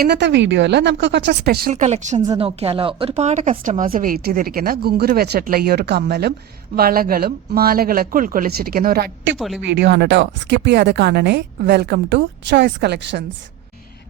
ഇന്നത്തെ വീഡിയോയിൽ നമുക്ക് കുറച്ച് സ്പെഷ്യൽ കളക്ഷൻസ് നോക്കിയാലോ. ഒരുപാട് കസ്റ്റമേഴ്സ് വെയിറ്റ് ചെയ്തിരിക്കുന്ന ഗുങ്കുരു വെച്ചിട്ടുള്ള ഈ ഒരു കമ്മലും വളകളും മാലകളൊക്കെ ഉൾക്കൊള്ളിച്ചിരിക്കുന്ന ഒരു അടിപൊളി വീഡിയോ ആണ് കേട്ടോ. സ്കിപ്പ് ചെയ്യാതെ കാണണേ. Welcome to choice collections.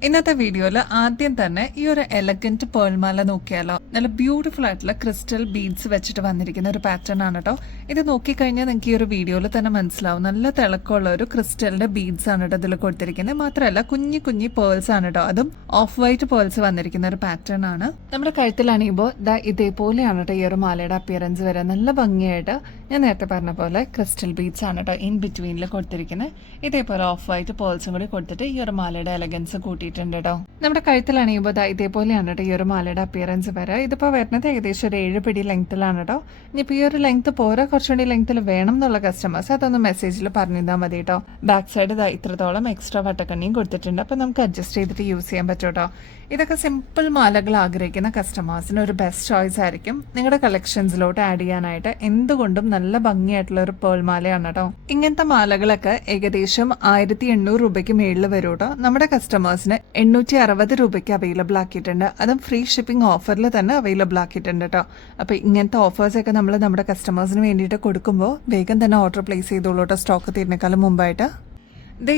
ഇന്നത്തെ വീഡിയോയിൽ ആദ്യം തന്നെ ഈ ഒരു എലഗന്റ് പേൾമാല നോക്കിയാലോ. നല്ല ബ്യൂട്ടിഫുൾ ആയിട്ടുള്ള ക്രിസ്റ്റൽ ബീഡ്സ് വെച്ചിട്ട് വന്നിരിക്കുന്ന ഒരു പാറ്റേൺ ആണ് കേട്ടോ. ഇത് നോക്കിക്കഴിഞ്ഞാൽ നിങ്ങൾക്ക് ഈ ഒരു വീഡിയോയിൽ തന്നെ മനസ്സിലാവും. നല്ല തിളക്കമുള്ള ഒരു ക്രിസ്റ്റലിന്റെ ബീഡ്സ് ആണ് കേട്ടോ ഇതിൽ കൊടുത്തിരിക്കുന്നത്. മാത്രമല്ല കുഞ്ഞി കുഞ്ഞി പേൾസ് ആണ് കേട്ടോ. അതും ഓഫ് വൈറ്റ് പേൾസ് വന്നിരിക്കുന്ന ഒരു പാറ്റേൺ ആണ്. നമ്മുടെ കഴുത്തിൽ അണിയുമ്പോൾ ഇതേപോലെയാണ് കേട്ടോ ഈ ഒരു മാലയുടെ അപ്പിയറൻസ് വരെ. നല്ല ഭംഗിയായിട്ട് ഞാൻ നേരത്തെ പറഞ്ഞ പോലെ ക്രിസ്റ്റൽ ബീഡ്സ് ആണ് കേട്ടോ ഇൻ ബിറ്റ്വീനിൽ കൊടുത്തിരിക്കുന്നത്. ഇതേപോലെ ഓഫ് വൈറ്റ് പേൾസും കൂടി കൊടുത്തിട്ട് ഈ ഒരു മാലയുടെ എലഗൻസ് കൂട്ടി ോ. നമ്മുടെ കഴുത്തിൽ അണിയുമ്പോൾ ഇതേപോലെയാണ് കേട്ടോ ഈ ഒരു മാലയുടെ അപ്പിയറൻസ് വരെ. ഇതിപ്പോ വരുന്നത് ഏകദേശം ഒരു 7 പിടി ലെങ്ത്തിലാണ് കേട്ടോ. ഇനിയിപ്പോൾ ഈ ഒരു ലെങ്ത് പോരാ, കുറച്ചുകൂടി ലെങ്ത്തിൽ വേണം എന്നുള്ള കസ്റ്റമേഴ്സ് അതൊന്ന് മെസ്സേജിൽ പറഞ്ഞിരുന്നാൽ മതി കേട്ടോ. ബാക്ക് സൈഡ് ഇത്രത്തോളം എക്സ്ട്രാ വട്ടക്കണ്ണിയും കൊടുത്തിട്ടുണ്ട്. അപ്പൊ നമുക്ക് അഡ്ജസ്റ്റ് ചെയ്തിട്ട് യൂസ് ചെയ്യാൻ പറ്റും കേട്ടോ. ഇതൊക്കെ സിമ്പിൾ മാലകൾ ആഗ്രഹിക്കുന്ന കസ്റ്റമേഴ്സിന് ഒരു ബെസ്റ്റ് ചോയ്സ് ആയിരിക്കും. നിങ്ങളുടെ കളക്ഷൻസിലോട്ട് ആഡ് ചെയ്യാനായിട്ട് എന്തുകൊണ്ടും നല്ല ഭംഗിയായിട്ടുള്ള ഒരു പേൾ മാലയാണ് കേട്ടോ. ഇങ്ങനത്തെ മാലകളൊക്കെ ഏകദേശം 1800 രൂപയ്ക്ക് മേളിൽ വരും കേട്ടോ. നമ്മുടെ കസ്റ്റമേഴ്സിന് 860 രൂപയ്ക്ക് അവൈലബിൾ ആക്കിയിട്ടുണ്ട്. അതും ഫ്രീ ഷിപ്പിംഗ് ഓഫറിൽ തന്നെ അവൈലബിൾ ആക്കിയിട്ടുണ്ട് കേട്ടോ. അപ്പൊ ഇങ്ങനത്തെ ഓഫേഴ്സൊക്കെ നമ്മൾ നമ്മുടെ കസ്റ്റമേഴ്സിന് വേണ്ടിയിട്ട് കൊടുക്കുമ്പോൾ വേഗം തന്നെ ഓർഡർ പ്ലേസ് ചെയ്തോളൂ കേട്ടോ, സ്റ്റോക്ക് തീരുന്നേക്കാളും മുമ്പായിട്ട്.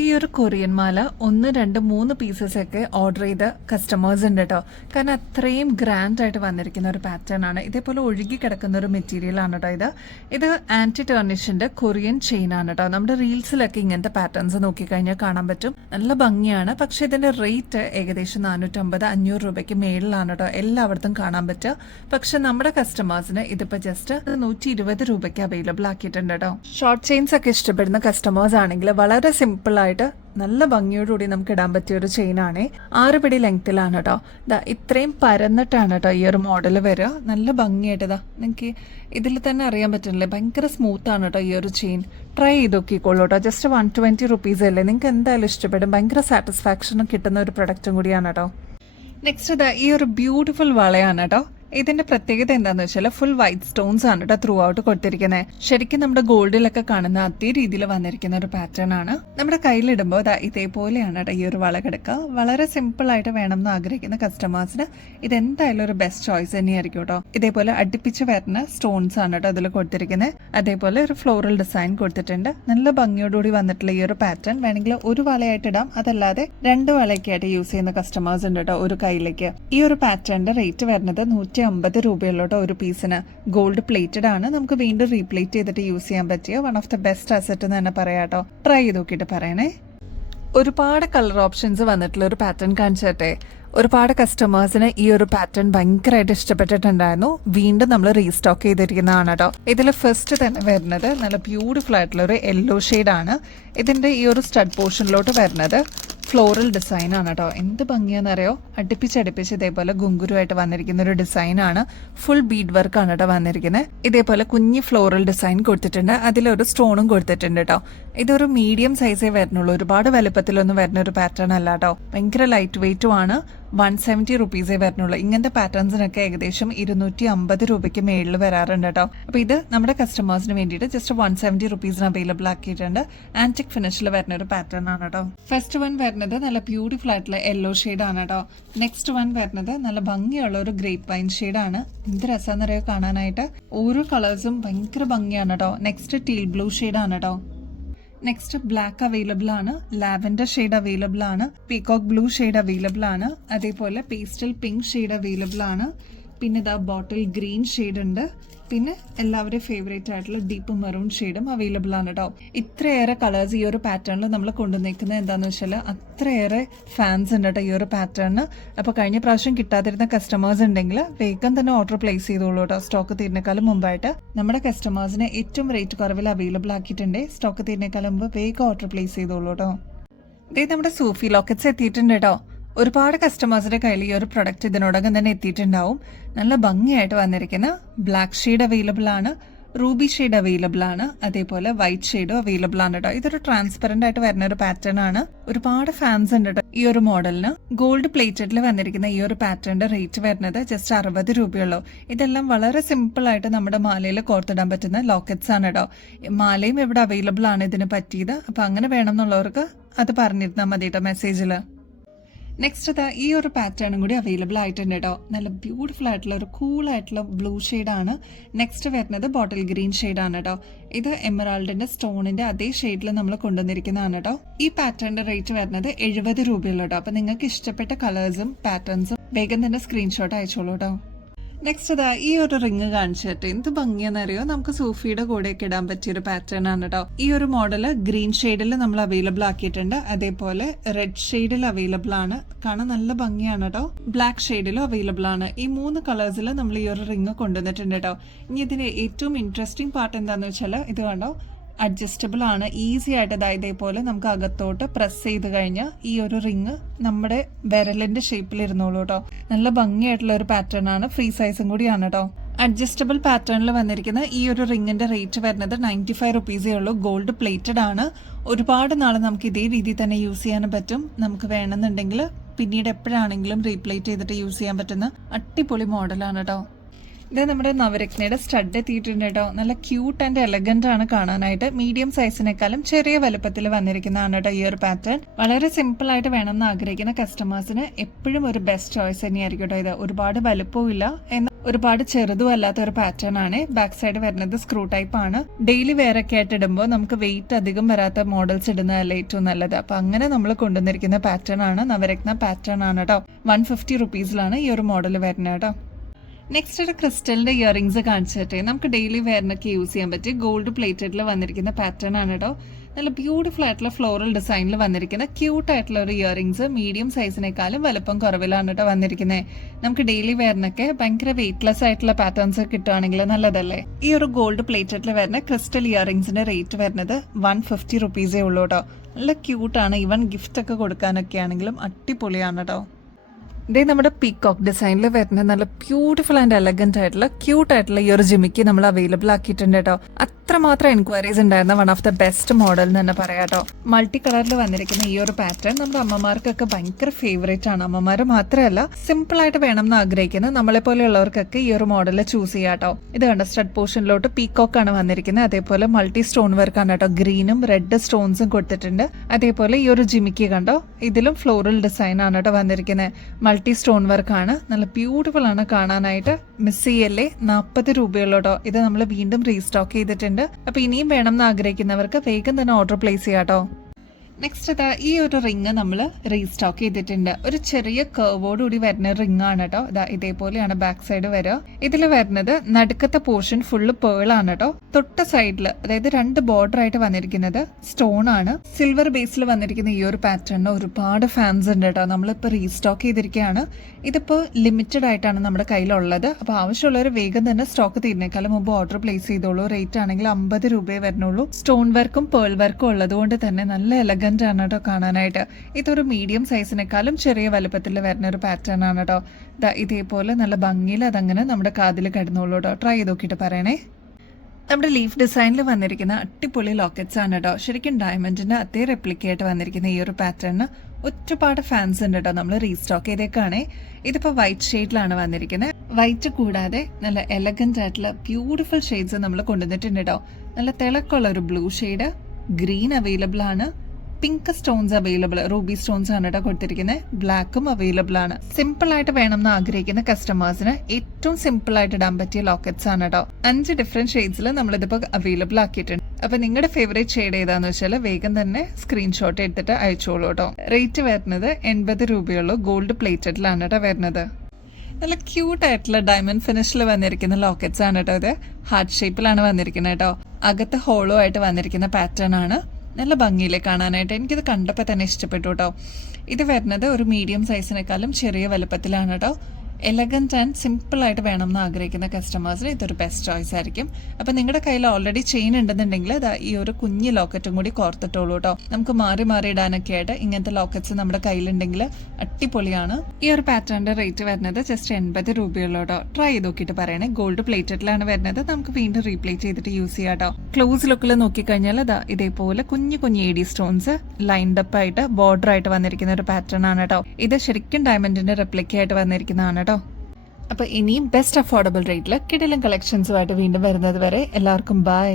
ഈ ഒരു കൊറിയൻ മാല 1, 2, 3 പീസസ് ഒക്കെ ഓർഡർ ചെയ്ത കസ്റ്റമേഴ്സ് ഉണ്ട് കേട്ടോ. കാരണം അത്രയും ഗ്രാൻഡ് ആയിട്ട് വന്നിരിക്കുന്ന ഒരു പാറ്റേൺ ആണ്. ഇതേപോലെ ഒഴുകി കിടക്കുന്ന ഒരു മെറ്റീരിയൽ ആണ് കേട്ടോ. ഇത് ആന്റി ടേർണിഷിന്റെ കൊറിയൻ ചെയിൻ ആണ് കേട്ടോ. നമ്മുടെ റീൽസിലൊക്കെ ഇങ്ങനത്തെ പാറ്റേൺസ് നോക്കിക്കഴിഞ്ഞാൽ കാണാൻ പറ്റും. നല്ല ഭംഗിയാണ്. പക്ഷെ ഇതിന്റെ റേറ്റ് ഏകദേശം 450-500 രൂപയ്ക്ക് മേളിലാണ് കേട്ടോ എല്ലായിടത്തും കാണാൻ പറ്റുക. പക്ഷെ നമ്മുടെ കസ്റ്റമേഴ്സിന് ഇതിപ്പോ ജസ്റ്റ് 120 രൂപയ്ക്ക് അവൈലബിൾ ആക്കിയിട്ടുണ്ട് കേട്ടോ. ഷോർട്ട് ചെയിൻസ് ഒക്കെ ഇഷ്ടപ്പെടുന്ന കസ്റ്റമേഴ്സ് ആണെങ്കിൽ വളരെ സിമ്പിൾ ആയിട്ട് നല്ല ഭംഗിയോടുകൂടി നമുക്ക് ഇടാൻ പറ്റിയ ഒരു ചെയിനാണ്. 6 പിടി ലെങ്ത്തിലാണ് കേട്ടോ. ഇത്രയും പരന്നിട്ടാണ് കേട്ടോ ഈ ഒരു മോഡൽ വരിക. നല്ല ഭംഗിയായിട്ട് നിങ്ങൾക്ക് ഇതിൽ തന്നെ അറിയാൻ പറ്റുന്നില്ലേ, ഭയങ്കര സ്മൂത്ത് ആണ് കേട്ടോ ഈ ഒരു ചെയിൻ. ട്രൈ ചെയ്ത് നോക്കിക്കോളൂ കേട്ടോ. ജസ്റ്റ് 120 റുപ്പീസ് അല്ലേ, നിങ്ങൾക്ക് എന്തായാലും ഇഷ്ടപ്പെടും. ഭയങ്കര സാറ്റിസ്ഫാക്ഷനും കിട്ടുന്ന ഒരു പ്രൊഡക്റ്റും കൂടിയാണ് കേട്ടോ. നെക്സ്റ്റ് ഈ ഒരു ബ്യൂട്ടിഫുൾ വളയാണ് കേട്ടോ. ഇതിന്റെ പ്രത്യേകത എന്താണെന്ന് വെച്ചാൽ ഫുൾ വൈറ്റ് സ്റ്റോൺസ് ആണ് കേട്ടോ ത്രൂ ഔട്ട് കൊടുത്തിരിക്കുന്നത്. ശരിക്കും നമ്മുടെ ഗോൾഡിലൊക്കെ കാണുന്ന അതേ രീതിയിൽ വന്നിരിക്കുന്ന ഒരു പാറ്റേൺ ആണ്. നമ്മുടെ കയ്യിലിടുമ്പോൾ ഇതേപോലെയാണ് കേട്ടോ ഈ ഒരു വള കിടക്കുക. വളരെ സിമ്പിൾ ആയിട്ട് വേണം എന്ന് ആഗ്രഹിക്കുന്ന കസ്റ്റമേഴ്സിന് ഇതെന്തായാലും ഒരു ബെസ്റ്റ് ചോയ്സ് തന്നെയായിരിക്കും കേട്ടോ. ഇതേപോലെ അടുപ്പിച്ച് വരുന്ന സ്റ്റോൺസ് ആണ് കേട്ടോ ഇതിൽ കൊടുത്തിരിക്കുന്നത്. അതേപോലെ ഒരു ഫ്ലോറൽ ഡിസൈൻ കൊടുത്തിട്ടുണ്ട്. നല്ല ഭംഗിയോടുകൂടി വന്നിട്ടുള്ള ഈ ഒരു പാറ്റേൺ വേണമെങ്കിൽ ഒരു വളയായിട്ട് ഇടാം, അതല്ലാതെ 2 വളയൊക്കെ ആയിട്ട് യൂസ് ചെയ്യുന്ന കസ്റ്റമേഴ്സ് ഉണ്ട് കേട്ടോ ഒരു കയ്യിലേക്ക്. ഈ ഒരു പാറ്റേണിന്റെ റേറ്റ് വരുന്നത് 150 രൂപയുള്ളൂ ഒരു പീസിന്. ഗോൾഡ് പ്ലേറ്റഡ് ആണ്. നമുക്ക് വീണ്ടും റീപ്ലേറ്റ് ചെയ്തിട്ട് യൂസ് ചെയ്യാൻ പറ്റിയ one of the best asset എന്ന് തന്നെ പറയാം കേട്ടോ. ട്രൈ ചെയ്ത് നോക്കിയിട്ട് പറയണേ. ഒരുപാട് കളർ ഓപ്ഷൻസ് വന്നിട്ടുള്ള ഒരു പാറ്റേൺ കാണിച്ചേ. ഒരുപാട് കസ്റ്റമേഴ്സിന് ഈ ഒരു പാറ്റേൺ ഭയങ്കരമായിട്ട് ഇഷ്ടപ്പെട്ടിട്ടുണ്ടായിരുന്നു. വീണ്ടും നമ്മൾ റീസ്റ്റോക്ക് ചെയ്തിരിക്കുന്നതാണ് കേട്ടോ. ഇതിൽ ഫസ്റ്റ് തന്നെ വരുന്നത് നല്ല ബ്യൂട്ടിഫുൾ ആയിട്ടുള്ള ഒരു യെല്ലോ ഷെയ്ഡാണ്. ഇതിന്റെ ഈ ഒരു സ്റ്റഡ് പോർഷനിലോട്ട് വരുന്നത് ഫ്ലോറൽ ഡിസൈൻ ആണ് കേട്ടോ. എന്ത് ഭംഗിയാണെന്നറിയോ, അടുപ്പിച്ചടുപ്പിച്ച് ഇതേപോലെ ഗുങ്കുരുമായിട്ട് വന്നിരിക്കുന്ന ഒരു ഡിസൈൻ ആണ്. ഫുൾ ബീഡ് വർക്ക് ആണ് കേട്ടോ വന്നിരിക്കുന്നത്. ഇതേപോലെ കുഞ്ഞി ഫ്ലോറൽ ഡിസൈൻ കൊടുത്തിട്ടുണ്ട്. അതിലൊരു സ്റ്റോണും കൊടുത്തിട്ടുണ്ട് കേട്ടോ. ഇതൊരു മീഡിയം സൈസേ വരുന്നുള്ളൂ, ഒരുപാട് വലുപ്പത്തിലൊന്നും വരുന്ന ഒരു പാറ്റേൺ അല്ല കേട്ടോ. ഭയങ്കര ലൈറ്റ് വെയിറ്റും ആണ്. 170 റുപ്പീസേ വരുന്നുള്ളൂ. ഇങ്ങനത്തെ പാറ്റേൺസിനൊക്കെ ഏകദേശം 250 രൂപയ്ക്ക് മേളിൽ വരാറുണ്ട് കേട്ടോ. അപ്പൊ ഇത് നമ്മുടെ കസ്റ്റമേഴ്സിന് വേണ്ടിയിട്ട് ജസ്റ്റ് 170 റുപ്പീസിന് അവൈലബിൾ ആക്കിയിട്ടുണ്ട്. ആന്റിക് ഫിനിഷിൽ വരുന്ന ഒരു പാറ്റേൺ ആണ് കേട്ടോ. ഫസ്റ്റ് വൺ വരുന്നത് നല്ല ബ്യൂട്ടിഫുൾ ആയിട്ടുള്ള യെല്ലോ ഷെയ്ഡ് ആണ് കേട്ടോ. നെക്സ്റ്റ് വൺ വരുന്നത് നല്ല ഭംഗിയുള്ള ഒരു ഗ്രേപ്പ് വൈൻ ഷെയ്ഡ് ആണ്. എന്ത് രസമെന്നറിയോ കാണാനായിട്ട്. ഓരോ കളേഴ്സും ഭയങ്കര ഭംഗിയാണ് കേട്ടോ. നെക്സ്റ്റ് ടീൽ ബ്ലൂ ഷെയ്ഡ് ആണ് കേട്ടോ. നെക്സ്റ്റ് ബ്ലാക്ക് അവൈലബിൾ ആണ്, ലാവൻഡർ ഷെയ്ഡ് അവൈലബിൾ ആണ്, പീകോക്ക് ബ്ലൂ ഷെയ്ഡ് അവൈലബിൾ ആണ്, അതേപോലെ പേസ്റ്റൽ പിങ്ക് ഷെയ്ഡ് അവൈലബിൾ ആണ്. പിന്നെ ബോട്ടിൽ ഗ്രീൻ ഷെയ്ഡ് ഉണ്ട്. പിന്നെ എല്ലാവരുടെയും ഫേവറേറ്റ് ആയിട്ടുള്ള ഡീപ്പ് മെറൂൺ ഷെയ്ഡും അവൈലബിൾ ആണ് കേട്ടോ. ഇത്രയേറെ കളേഴ്സ് ഈ ഒരു പാറ്റേണിൽ നമ്മൾ കൊണ്ടുവന്നിരിക്കുന്നത് എന്താണെന്ന് വെച്ചാൽ അത്രയേറെ ഫാൻസ് ഉണ്ട് കേട്ടോ ഈ ഒരു പാറ്റേണിന്. അപ്പോൾ കഴിഞ്ഞ പ്രാവശ്യം കിട്ടാതിരുന്ന കസ്റ്റമേഴ്സ് ഉണ്ടെങ്കിൽ വേഗം തന്നെ ഓർഡർ പ്ലേസ് ചെയ്തോളൂ കേട്ടോ. സ്റ്റോക്ക് തീരുന്നേക്കാളും മുമ്പായിട്ട് നമ്മുടെ കസ്റ്റമേഴ്സിന് ഏറ്റവും റേറ്റ് കുറവിൽ അവൈലബിൾ ആക്കിയിട്ടുണ്ട്. സ്റ്റോക്ക് തീരുന്നേക്കാളും മുമ്പ് വേഗം ഓർഡർ പ്ലേസ് ചെയ്തോളൂ കേട്ടോ. ഇതേ നമ്മുടെ സൂഫി ലോക്കറ്റ്സ് എത്തിയിട്ടുണ്ട് കേട്ടോ. ഒരുപാട് കസ്റ്റമേഴ്സിന്റെ കയ്യിൽ ഈ ഒരു പ്രൊഡക്റ്റ് ഇതിനോടകം തന്നെ എത്തിയിട്ടുണ്ടാവും. നല്ല ഭംഗിയായിട്ട് വന്നിരിക്കുന്ന ബ്ലാക്ക് ഷെയ്ഡ് അവൈലബിൾ ആണ്, റൂബി ഷെയ്ഡ് അവൈലബിൾ ആണ്, അതേപോലെ വൈറ്റ് ഷെയ്ഡും അവൈലബിൾ ആണ് കേട്ടോ. ഇതൊരു ട്രാൻസ്പെറന്റ് ആയിട്ട് വരുന്ന ഒരു പാറ്റേൺ ആണ്. ഒരുപാട് ഫാൻസ് ഉണ്ട് കേട്ടോ ഈ ഒരു മോഡലിന്. ഗോൾഡ് പ്ലേറ്റഡിൽ വന്നിരിക്കുന്ന ഈ ഒരു പാറ്റേണിന്റെ റേറ്റ് വരുന്നത് ജസ്റ്റ് 60 രൂപയുള്ളൂ. ഇതെല്ലാം വളരെ സിമ്പിൾ ആയിട്ട് നമ്മുടെ മാലയിൽ കോർത്തിടാൻ പറ്റുന്ന ലോക്കറ്റ്സ് ആണ് കേട്ടോ. മാലയും ഇവിടെ അവൈലബിൾ ആണ് ഇതിന് പറ്റിയത്. അപ്പൊ അങ്ങനെ വേണം എന്നുള്ളവർക്ക് അത് പറഞ്ഞിരുന്നാൽ മതി കേട്ടോ മെസ്സേജിൽ. നെക്സ്റ്റ് ഇതാ ഈ ഒരു പാറ്റേണും കൂടി അവൈലബിൾ ആയിട്ടുണ്ട് കേട്ടോ. നല്ല ബ്യൂട്ടിഫുൾ ആയിട്ടുള്ള ഒരു കൂൾ ആയിട്ടുള്ള ബ്ലൂ ആണ്. നെക്സ്റ്റ് വരുന്നത് ബോട്ടിൽ ഗ്രീൻ ആണ് കേട്ടോ. ഇത് എമറാൾഡിന്റെ സ്റ്റോണിന്റെ അതേ ഷെയ്ഡിൽ നമ്മൾ കൊണ്ടുവന്നിരിക്കുന്നതാണ് കേട്ടോ. ഈ പാറ്റേണിന്റെ റേറ്റ് വരുന്നത് 70 രൂപയുള്ളൂ കേട്ടോ. അപ്പൊ നിങ്ങൾക്ക് ഇഷ്ടപ്പെട്ട കളേഴ്സും പാറ്റേൺസും വേഗം തന്നെ സ്ക്രീൻഷോട്ട് അയച്ചോളൂ കേട്ടോ. നെക്സ്റ്റ് ഇതാ ഈ ഒരു റിങ് കാണിച്ചിട്ട് എന്ത് ഭംഗിയാണെന്നറിയോ, നമുക്ക് സൂഫിയുടെ കൂടെയൊക്കെ ഇടാൻ പറ്റിയൊരു പാറ്റേൺ ആണ് കേട്ടോ. ഈ ഒരു മോഡല് ഗ്രീൻ ഷെയ്ഡിൽ നമ്മൾ അവൈലബിൾ ആക്കിയിട്ടുണ്ട്. അതേപോലെ റെഡ് ഷെയ്ഡിൽ അവൈലബിൾ ആണ്. കാണാൻ നല്ല ഭംഗിയാണ് കേട്ടോ. ബ്ലാക്ക് ഷെയ്ഡിലും അവൈലബിൾ ആണ്. ഈ 3 കളേഴ്സിൽ നമ്മൾ ഈ ഒരു റിങ് കൊണ്ടുവന്നിട്ടുണ്ട് കേട്ടോ. ഇനി ഇതിന്റെ ഏറ്റവും ഇൻട്രസ്റ്റിംഗ് പാർട്ട് എന്താന്ന് വെച്ചാൽ ഇത് കണ്ടോ, അഡ്ജസ്റ്റബിൾ ആണ്. ഈസി ആയിട്ട് ഇതേപോലെ നമുക്ക് അകത്തോട്ട് പ്രസ് ചെയ്ത് കഴിഞ്ഞാൽ ഈ ഒരു റിങ് നമ്മുടെ വിരലിന്റെ ഷേപ്പിൽ ഇരുന്നോളൂ കേട്ടോ. നല്ല ഭംഗിയായിട്ടുള്ള ഒരു പാറ്റേൺ ആണ്. ഫ്രീ സൈസും കൂടിയാണ് കേട്ടോ. അഡ്ജസ്റ്റബിൾ പാറ്റേണിൽ വന്നിരിക്കുന്ന ഈ ഒരു റിങ്ങിന്റെ റേറ്റ് വരുന്നത് 95 റുപ്പീസേ ഉള്ളൂ. ഗോൾഡ് പ്ലേറ്റഡ് ആണ്. ഒരുപാട് നാൾ നമുക്ക് ഇതേ രീതിയിൽ തന്നെ യൂസ് ചെയ്യാനും പറ്റും. നമുക്ക് വേണമെന്നുണ്ടെങ്കിൽ പിന്നീട് എപ്പോഴാണെങ്കിലും റീപ്ലേറ്റ് ചെയ്തിട്ട് യൂസ് ചെയ്യാൻ പറ്റുന്ന അടിപൊളി മോഡലാണ് കേട്ടോ. ഇത് നമ്മുടെ നവരത്നയുടെ സ്റ്റഡ് എത്തിയിട്ടുണ്ട് കേട്ടോ. നല്ല ക്യൂട്ട് ആൻഡ് എലഗന്റ് ആണ് കാണാനായിട്ട്. മീഡിയം സൈസിനേക്കാളും ചെറിയ വലുപ്പത്തിൽ വന്നിരിക്കുന്നതാണ് കേട്ടോ ഈ ഒരു പാറ്റേൺ. വളരെ സിമ്പിൾ ആയിട്ട് വേണമെന്ന് ആഗ്രഹിക്കുന്ന കസ്റ്റമേഴ്സിന് എപ്പോഴും ഒരു ബെസ്റ്റ് ചോയ്സ് തന്നെയായിരിക്കും കേട്ടോ. ഇത് ഒരുപാട് വലുപ്പവും ഇല്ല, എന്നാൽ ഒരുപാട് ചെറുതും അല്ലാത്ത ഒരു പാറ്റേൺ ആണ്. ബാക്ക് സൈഡ് വരുന്നത് സ്ക്രൂ ടൈപ്പ് ആണ്. ഡെയിലി വെയർ ഒക്കെ ആയിട്ട് ഇടുമ്പോൾ നമുക്ക് വെയിറ്റ് അധികം വരാത്ത മോഡൽസ് ഇടുന്നതല്ല ഏറ്റവും നല്ലത്. അപ്പൊ അങ്ങനെ നമ്മൾ കൊണ്ടുവന്നിരിക്കുന്ന പാറ്റേൺ ആണ് നവരത്ന പാറ്റേൺ ആണ് കേട്ടോ. 150 റുപ്പീസിലാണ് ഈ ഒരു മോഡൽ വരുന്നത് കേട്ടോ. നെക്സ്റ്റ് ഒരു ക്രിസ്റ്റലിന്റെ ഇയറിംഗ്സ് കാണിച്ചിട്ട് നമുക്ക് ഡെയിലി വെയറിനൊക്കെ യൂസ് ചെയ്യാൻ പറ്റിയ ഗോൾഡ് പ്ലേറ്റഡിൽ വന്നിരിക്കുന്ന പാറ്റേൺ ആണ് കേട്ടോ. നല്ല ബ്യൂട്ടിഫുൾ ആയിട്ടുള്ള ഫ്ലോറൽ ഡിസൈനിൽ വന്നിരിക്കുന്ന ക്യൂട്ട് ആയിട്ടുള്ള ഒരു ഇയറിംഗ്സ്. മീഡിയം സൈസിനേക്കാളും വലുപ്പം കുറവിലാണ് കേട്ടോ വന്നിരിക്കുന്നത്. നമുക്ക് ഡെയിലി വെയറിനൊക്കെ ഭയങ്കര വെയിറ്റ്ലെസ് ആയിട്ടുള്ള പാറ്റേൺസ് ഒക്കെ കിട്ടുകയാണെങ്കിൽ നല്ലതല്ലേ. ഈ ഒരു ഗോൾഡ് പ്ലേറ്റഡിൽ വരുന്ന ക്രിസ്റ്റൽ ഇയറിംഗ്സിന്റെ റേറ്റ് വരുന്നത് 150 റുപ്പീസേ ഉള്ളൂ കേട്ടോ. നല്ല ക്യൂട്ടാണ്. ഈവൻ ഗിഫ്റ്റ് ഒക്കെ കൊടുക്കാനൊക്കെ ആണെങ്കിലും അടിപൊളിയാണ് കേട്ടോ. ഇതേ നമ്മുടെ പീകോക്ക് ഡിസൈനിൽ വരുന്ന നല്ല ബ്യൂട്ടിഫുൾ ആൻഡ് എലഗന്റ് ആയിട്ടുള്ള ക്യൂട്ട് ആയിട്ടുള്ള ഈ ഒരു ജിമിക്ക് നമ്മൾ അവൈലബിൾ ആക്കിയിട്ടുണ്ട് കേട്ടോ. അത്രമാത്രം എൻക്വയറീസ് ഉണ്ടായിരുന്ന one of the best model എന്ന് തന്നെ പറയാം കേട്ടോ. മൾട്ടി കളറിൽ വന്നിരിക്കുന്ന ഈ ഒരു പാറ്റേൺ നമ്മുടെ അമ്മമാർക്കൊക്കെ ഭയങ്കര ഫേവറേറ്റ് ആണ്. അമ്മമാർ മാത്രമല്ല, സിമ്പിൾ ആയിട്ട് വേണം എന്ന് ആഗ്രഹിക്കുന്ന നമ്മളെ പോലെയുള്ളവർക്കൊക്കെ ഈ ഒരു മോഡൽ ചൂസ് ചെയ്യാം കേട്ടോ. ഇത് കണ്ടോ, സ്റ്റഡ് പോർഷനിലോട്ട് പീകോക്ക് ആണ് വന്നിരിക്കുന്നത്. അതേപോലെ മൾട്ടി സ്റ്റോൺ വർക്ക് ആണ് കേട്ടോ. ഗ്രീനും റെഡ് സ്റ്റോൺസും കൊടുത്തിട്ടുണ്ട്. അതേപോലെ ഈ ഒരു ജിമിക്ക് കണ്ടോ, ഇതിലും ഫ്ലോറൽ ഡിസൈൻ ആണ് കേട്ടോ വന്നിരിക്കുന്നത്. മൾട്ടി സ്റ്റോൺ വർക്ക് ആണ്. നല്ല ബ്യൂട്ടിഫുൾ ആണ് കാണാനായിട്ട്. മിസ് ചെയ്യല്ലേ, 40 രൂപയുള്ളൂ. ഇത് നമ്മൾ വീണ്ടും റീസ്റ്റോക്ക് ചെയ്തിട്ടുണ്ട്. അപ്പൊ ഇനിയും വേണം എന്ന് ആഗ്രഹിക്കുന്നവർക്ക് വേഗം തന്നെ ഓർഡർ പ്ലേസ് ചെയ്യാട്ടോ. നെക്സ്റ്റ് ഇതാ ഈ ഒരു റിങ് നമ്മൾ റീസ്റ്റോക്ക് ചെയ്തിട്ടുണ്ട്. ഒരു ചെറിയ കർവോടുകൂടി വരുന്ന റിങ് ആണ് കേട്ടോ. ഇതാ ഇതേപോലെയാണ് ബാക്ക് സൈഡ് വരിക. ഇതിൽ വരുന്നത് നടുക്കത്തെ പോർഷൻ ഫുള്ള് പേൾ ആണ് കേട്ടോ. തൊട്ട സൈഡിൽ അതായത് 2 ബോർഡർ ആയിട്ട് വന്നിരിക്കുന്നത് സ്റ്റോൺ ആണ്. സിൽവർ ബേസിൽ വന്നിരിക്കുന്ന ഈ ഒരു പാറ്റേണിന് ഒരുപാട് ഫാൻസ് ഉണ്ട് കേട്ടോ. നമ്മളിപ്പോ റീസ്റ്റോക്ക് ചെയ്തിരിക്കുകയാണ്. ഇതിപ്പോ ലിമിറ്റഡ് ആയിട്ടാണ് നമ്മുടെ കയ്യിലുള്ളത്. അപ്പൊ ആവശ്യമുള്ളവർ വേഗം തന്നെ സ്റ്റോക്ക് തീരുന്നേക്കാളും മുമ്പ് ഓർഡർ പ്ലേസ് ചെയ്തോളൂ. റേറ്റ് ആണെങ്കിൽ 50 രൂപയെ വരുന്നുള്ളൂ. സ്റ്റോൺ വർക്കും പേൾ വർക്കും ഉള്ളത് കൊണ്ട് തന്നെ നല്ല എലഗന്റ് ആണ് കേട്ടോ കാണാനായിട്ട്. ഇതൊരു മീഡിയം സൈസിനേക്കാളും ചെറിയ വലുപ്പത്തിൽ വരുന്ന ഒരു പാറ്റേൺ ആണ് കേട്ടോ. ഇതേപോലെ നല്ല ഭംഗിയിൽ അതങ്ങനെ നമ്മുടെ കാതിൽ കിടന്നോളൂ കേട്ടോ. ട്രൈ ചെയ്ത് നോക്കിയിട്ട് പറയണേ. നമ്മുടെ ലീഫ് ഡിസൈനിൽ വന്നിരിക്കുന്ന അടിപൊളി ലോക്കറ്റ്സ് ആണ് കേട്ടോ. ശരിക്കും ഡയമണ്ടിന്റെ അതേ റെപ്ലിക്കയായിട്ട് വന്നിരിക്കുന്ന ഈ ഒരു പാറ്റേണിന് ഒരുപാട് ഫാൻസ് ഉണ്ട് കേട്ടോ. നമ്മൾ റീസ്റ്റോക്ക് ചെയ്തേക്കാണേ. ഇതിപ്പോ വൈറ്റ് ഷെയ്ഡിലാണ് വന്നിരിക്കുന്നത്. വൈറ്റ് കൂടാതെ നല്ല എലഗന്റ് ആയിട്ടുള്ള ബ്യൂട്ടിഫുൾ ഷെയ്ഡ്സ് നമ്മൾ കൊണ്ടുവന്നിട്ടുണ്ട് കേട്ടോ. നല്ല തിളക്കമുള്ള ഒരു ബ്ലൂ ഷെയ്ഡ്, ഗ്രീൻ അവൈലബിൾ ആണ്, pink stones available, Ruby stones ആണ് കേട്ടോ കൊടുത്തിരിക്കുന്നത്. ബ്ലാക്കും അവൈലബിൾ ആണ്. സിമ്പിൾ ആയിട്ട് വേണമെന്ന് ആഗ്രഹിക്കുന്ന കസ്റ്റമേഴ്സിന് ഏറ്റവും സിമ്പിൾ ആയിട്ട് ഇടാൻ പറ്റിയ ലോക്കറ്റ്സ് ആണ് കേട്ടോ. 5 ഡിഫറെന്റ് ഷെയ്ഡ്സിൽ നമ്മളിതിപ്പോ അവൈലബിൾ ആക്കിയിട്ടുണ്ട്. അപ്പൊ നിങ്ങളുടെ ഫേവറേറ്റ് ഷെയ്ഡ് ഏതാന്ന് വെച്ചാൽ വേഗം തന്നെ സ്ക്രീൻഷോട്ട് എടുത്തിട്ട് അയച്ചോളൂ കേട്ടോ. റേറ്റ് വരുന്നത് 80 രൂപയുള്ളൂ. ഗോൾഡ് പ്ലേറ്റഡിലാണ് കേട്ടോ വരുന്നത്. നല്ല ക്യൂട്ട് ആയിട്ടുള്ള ഡയമണ്ട് ഫിനിഷിൽ വന്നിരിക്കുന്ന ലോക്കറ്റ്സ് ആണ് കേട്ടോ. ഇത് ഹാർട്ട് ഷേപ്പിലാണ് വന്നിരിക്കുന്നത് കേട്ടോ. അകത്ത് ഹോളോ ആയിട്ട് വന്നിരിക്കുന്ന പാറ്റേൺ ആണ്. നല്ല ഭംഗിയിലെ കാണാനായിട്ട്. എനിക്കിത് കണ്ടപ്പോൾ തന്നെ ഇഷ്ടപ്പെട്ടു കേട്ടോ. ഇത് വരുന്നത് ഒരു മീഡിയം സൈസിനേക്കാളും ചെറിയ വലുപ്പത്തിലാണ് കേട്ടോ. എലഗന്റ് ആൻഡ് സിമ്പിൾ ആയിട്ട് വേണം എന്ന് ആഗ്രഹിക്കുന്ന കസ്റ്റമേഴ്സിന് ഇതൊരു ബെസ്റ്റ് ചോയ്സ് ആയിരിക്കും. അപ്പൊ നിങ്ങളുടെ കയ്യിൽ ഓൾറെഡി ചെയിൻ ഉണ്ടെന്നുണ്ടെങ്കിൽ ഈ ഒരു കുഞ്ഞ് ലോക്കറ്റും കൂടി കോർത്തിട്ടോളൂ കേട്ടോ. നമുക്ക് മാറി മാറി ഇടാനൊക്കെ ആയിട്ട് ഇങ്ങനത്തെ ലോക്കറ്റ്സ് നമ്മുടെ കയ്യിലുണ്ടെങ്കിൽ അടിപൊളിയാണ്. ഈ ഒരു പാറ്റേണിന്റെ റേറ്റ് വരുന്നത് ജസ്റ്റ് 80 രൂപയുള്ളൂ കേട്ടോ. ട്രൈ ചെയ്ത് നോക്കിയിട്ട് പറയണേ. ഗോൾഡ് പ്ലേറ്റഡിലാണ് വരുന്നത്. നമുക്ക് വീണ്ടും റീപ്ലേറ്റ് ചെയ്തിട്ട് യൂസ് ചെയ്യാം കേട്ടോ. ക്ലോസ് ലുക്കിൽ നോക്കിക്കഴിഞ്ഞാൽ ഇതേപോലെ കുഞ്ഞു കുഞ്ഞു AD സ്റ്റോൺസ് ലൈൻഡ് അപ്പ് ആയിട്ട് ബോർഡർ ആയിട്ട് വന്നിരിക്കുന്ന ഒരു പാറ്റേൺ ആണ് കേട്ടോ. ഇത് ശരിക്കും ഡയമണ്ടിന്റെ റെപ്ലിക്ക ആയിട്ട് വന്നിരിക്കുന്നതാണ് കേട്ടോ. അപ്പൊ ഇനിയും ബെസ്റ്റ് അഫോർഡബിൾ റേറ്റിൽ കിടിലൻ കളക്ഷൻസുമായിട്ട് വീണ്ടും വരുന്നത് വരെ എല്ലാവർക്കും ബൈ.